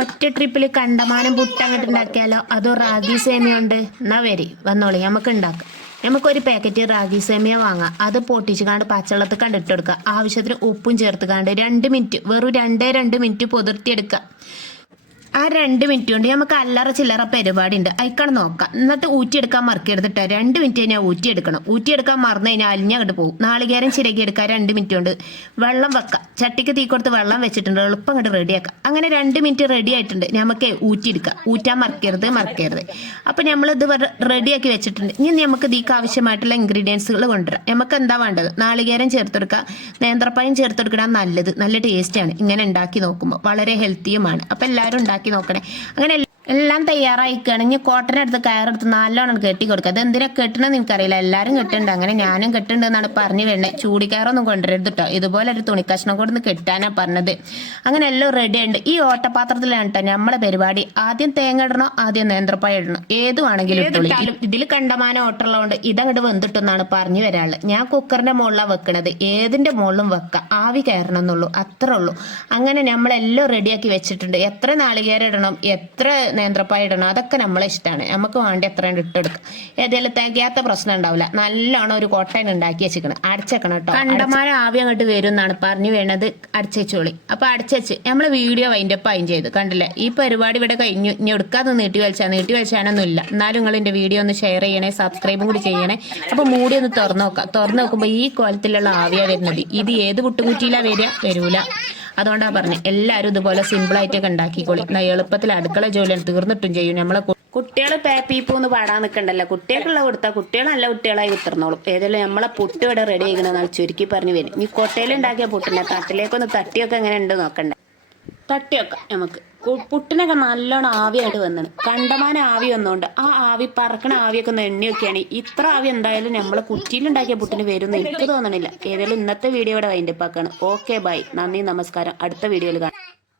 ഒറ്റ ട്രിപ്പിൽ കണ്ടമാനം പുട്ട് അങ്ങോട്ട് ഉണ്ടാക്കിയാലോ? അതോ റാഗി സേമിയ ഉണ്ട്? എന്നാ വരി വന്നോളി, നമുക്ക് ഉണ്ടാക്കാം. നമുക്കൊരു പാക്കറ്റ് റാഗി സേമിയ വാങ്ങാം. അത് പൊട്ടിച്ച് കാണ്ട് പച്ചവെള്ളത്തിൽ കണ്ടിട്ട് കൊടുക്കുക. ആവശ്യത്തിന് ഉപ്പും ചേർത്ത് കാണ്ട് 2 മിനിറ്റ്, വെറും 2 മിനിറ്റ് പൊതിർത്തിയെടുക്കുക. ആ 2 മിനിറ്റ് കൊണ്ട് നമുക്ക് അല്ലറ ചില്ലറ പരിപാടി ഉണ്ട്, അയക്കാണ് നോക്കാം. എന്നിട്ട് ഊറ്റിയെടുക്കാൻ മറക്കരുതിട്ടോ. 2 മിനിറ്റ് കഴിഞ്ഞാൽ ഊറ്റിയെടുക്കണം. ഊറ്റിയെടുക്കാൻ മറന്നു കഴിഞ്ഞാൽ അലിഞ്ഞങ്ങോട്ട് പോകും. നാളികേരം ചിരകിയെടുക്കുക 2 മിനിറ്റ് കൊണ്ട്. വെള്ളം വെക്കാം, ചട്ടിക്ക് തീ കൊടുത്ത് വെള്ളം വെച്ചിട്ടുണ്ട്, എളുപ്പം അങ്ങോട്ട് റെഡിയാക്കാം. അങ്ങനെ 2 മിനിറ്റ് റെഡി ആയിട്ടുണ്ട്. നമുക്ക് ഊറ്റിയെടുക്കാം. ഊറ്റാൻ മറക്കരുത്. അപ്പം നമ്മളിത് റെഡിയാക്കി വെച്ചിട്ടുണ്ട്. ഇനി നമുക്ക് ഇതിക്ക് ആവശ്യമായിട്ടുള്ള ഇൻഗ്രീഡിയൻസുകൾ കൊണ്ടുവരാം. നമുക്ക് എന്താ വേണ്ടത്? നാളികേരം ചേർത്തെടുക്കുക, നേന്ത്രപ്പഴം ചേർത്തെടുക്കണം. നല്ല ടേസ്റ്റാണ് ഇങ്ങനെ ഉണ്ടാക്കി നോക്കുമ്പോൾ, വളരെ ഹെൽത്തിയുമാണ്. അപ്പം എല്ലാവരും ഉണ്ടാക്കി നോക്കണേ. അങ്ങനെ എല്ലാം തയ്യാറായിക്കാണ്. ഇനി കോട്ടനെടുത്ത് കയറെടുത്ത് നല്ലോണം കെട്ടി കൊടുക്കുക. അത് എന്തിനാ കെട്ടണമെന്ന് എനിക്കറിയില്ല, എല്ലാവരും കെട്ടുന്നുണ്ട്. അങ്ങനെ ഞാനും കെട്ടുന്നുണ്ട് എന്നാണ് പറഞ്ഞു വേണ്ടത്. ചൂടിക്കയറൊന്നും കൊണ്ടുവരരുത് കേട്ടോ. ഇതുപോലെ ഒരു തുണിക്കഷ്ണം കൊടുന്ന് കെട്ടാനാണ് പറഞ്ഞത്. അങ്ങനെ എല്ലാം റെഡി ഉണ്ട്. ഈ ഓട്ടപാത്രത്തിലാണ് കേട്ടോ നമ്മളെ പരിപാടി. ആദ്യം തേങ്ങ ഇടണോ, ആദ്യം നേന്ത്രപ്പഴം ഇടണോ, ഏതുവാണെങ്കിലും ഇട്ടാലും ഇതിൽ കണ്ടമാനം ഓട്ടമുള്ളതുകൊണ്ട് ഇതങ്ങോട്ട് വെന്തിട്ടെന്നാണ് പറഞ്ഞു വരാനുള്ളത്. ഞാൻ കുക്കറിന്റെ മുകളിലാണ് വെക്കണത്. ഏതിന്റെ മുകളിലും വെക്കാം, ആവി കയറണം എന്നുള്ളൂ, അത്രേ ഉള്ളൂ. അങ്ങനെ നമ്മളെല്ലാം റെഡിയാക്കി വെച്ചിട്ടുണ്ട്. എത്ര നാളികേരം ഇടണം, എത്ര നേന്ത്രപ്പായ ഇടണം, അതൊക്കെ നമ്മളെ ഇഷ്ടമാണ്. നമുക്ക് വേണ്ടി എത്ര ഇട്ടെടുക്കാം. ഏതായാലും തികയാത്ത പ്രശ്നം ഉണ്ടാവില്ല. നല്ലോണം ഒരു കൊട്ടൻ ഉണ്ടാക്കി വെച്ചിക്കണം. അടച്ചേക്കണം കേട്ടോ. കണ്ടമാനം ആവി അങ്ങോട്ട് വരും എന്നാണ് പറഞ്ഞു വേണത്. അടച്ചോളി. അപ്പൊ അടച്ചു നമ്മൾ വീഡിയോ വൈൻഡപ്പ് ആയും ചെയ്തു. കണ്ടില്ലേ, ഈ പരിപാടി ഇവിടെ കഴിഞ്ഞു. ഇനി എടുക്കാതെ നീട്ടി വലിച്ചാനൊന്നും ഇല്ല. എന്നാലും നിങ്ങൾ എന്റെ വീഡിയോ ഒന്ന് ഷെയർ ചെയ്യണേ, സബ്സ്ക്രൈബും കൂടി ചെയ്യണേ. അപ്പൊ മൂടി ഒന്ന് തുറന്നു നോക്കുമ്പോൾ ഈ കോലത്തിലുള്ള ആവിയാ വരുന്നത്. ഇത് ഏത് പുട്ടുകുറ്റിയിലാ വരൂല. അതുകൊണ്ടാണ് പറഞ്ഞത്, എല്ലാവരും ഇതുപോലെ സിമ്പിളായിട്ടൊക്കെ ഉണ്ടാക്കിക്കോളി. എളുപ്പത്തിൽ അടുക്കള ജോലിയാണ് തീർന്നിട്ടും ചെയ്യും. നമ്മളെ കുട്ടികൾ പേപ്പീപ്പൂന്ന് പാടാൻ നിൽക്കണ്ടല്ലോ. കുട്ടികൾക്കുള്ള കൊടുത്താൽ കുട്ടികൾ നല്ല കുട്ടികളായി ഉത്തർന്നോളും. ഏതായാലും നമ്മളെ പുട്ട് ഇവിടെ റെഡി ആയിക്കണമെന്നാണ് ചുരുക്കി പറഞ്ഞു വരും. ഈ കൊട്ടയിലുണ്ടാക്കിയ പുട്ടിനെ തട്ടിലേക്കൊന്ന് തട്ടിയൊക്കെ എങ്ങനെ ഉണ്ട് നോക്കണ്ടേ. തട്ടിയൊക്കെ നമുക്ക് പുട്ടിനൊക്കെ നല്ലോണം ആവിയായിട്ട് വന്നാണ്. കണ്ടമാനം ആവി വന്നുകൊണ്ട് ആ ആവി പറക്കണ ആവിയൊക്കെ ഒന്ന് എണ്ണിയൊക്കെയാണ്. ഇത്ര ആവി എന്തായാലും നമ്മളെ കുറ്റിയിലുണ്ടാക്കിയ പുട്ടിന് വരുമെന്ന് എനിക്ക് തോന്നണില്ല. ഏതായാലും ഇന്നത്തെ വീഡിയോ ഇവിടെ വൈൻഡപ്പ് ആക്കാണ്. ഓക്കെ ബൈ, നന്ദി നമസ്കാരം. അടുത്ത വീഡിയോയിൽ കാണാം.